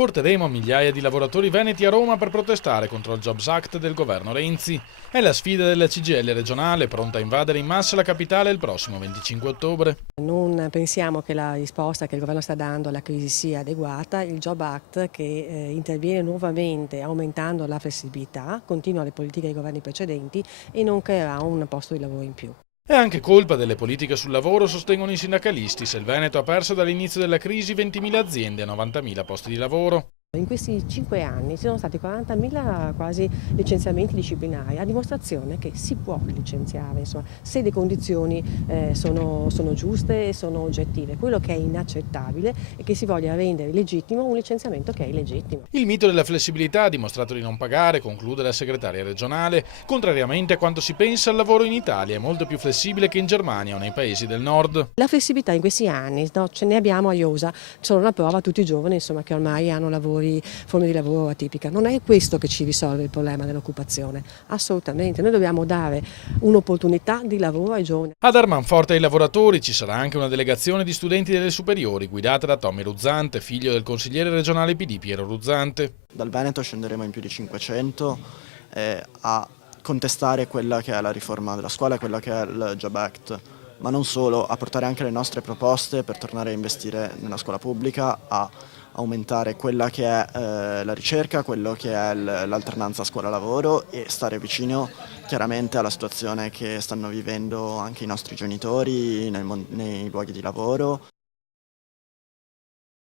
Porteremo migliaia di lavoratori veneti a Roma per protestare contro il Jobs Act del governo Renzi. È la sfida della CGIL regionale, pronta a invadere in massa la capitale il prossimo 25 ottobre. Non pensiamo che la risposta che il governo sta dando alla crisi sia adeguata. Il Job Act, che interviene nuovamente aumentando la flessibilità, continua le politiche dei governi precedenti e non creerà un posto di lavoro in più. È anche colpa delle politiche sul lavoro, sostengono i sindacalisti, se il Veneto ha perso dall'inizio della crisi 20.000 aziende e 90.000 posti di lavoro. In questi 5 anni ci sono stati 40.000 quasi licenziamenti disciplinari, a dimostrazione che si può licenziare, insomma, se le condizioni sono giuste e sono oggettive. Quello che è inaccettabile è che si voglia rendere legittimo un licenziamento che è illegittimo. Il mito della flessibilità ha dimostrato di non pagare, conclude la segretaria regionale. Contrariamente a quanto si pensa, il lavoro in Italia è molto più flessibile che in Germania o nei paesi del nord. La flessibilità in questi anni, no, ce ne abbiamo a iosa, sono una prova a tutti i giovani, insomma, che ormai hanno forme di lavoro atipica. Non è questo che ci risolve il problema dell'occupazione, assolutamente. Noi dobbiamo dare un'opportunità di lavoro ai giovani. A dar manforte ai lavoratori ci sarà anche una delegazione di studenti delle superiori guidata da Tommy Ruzzante, figlio del consigliere regionale PD Piero Ruzzante. Dal Veneto scenderemo in più di 500 a contestare quella che è la riforma della scuola e quella che è il Job Act, ma non solo, a portare anche le nostre proposte per tornare a investire nella scuola pubblica, a aumentare quella che è la ricerca, quello che è l'alternanza scuola-lavoro e stare vicino chiaramente alla situazione che stanno vivendo anche i nostri genitori nei luoghi di lavoro.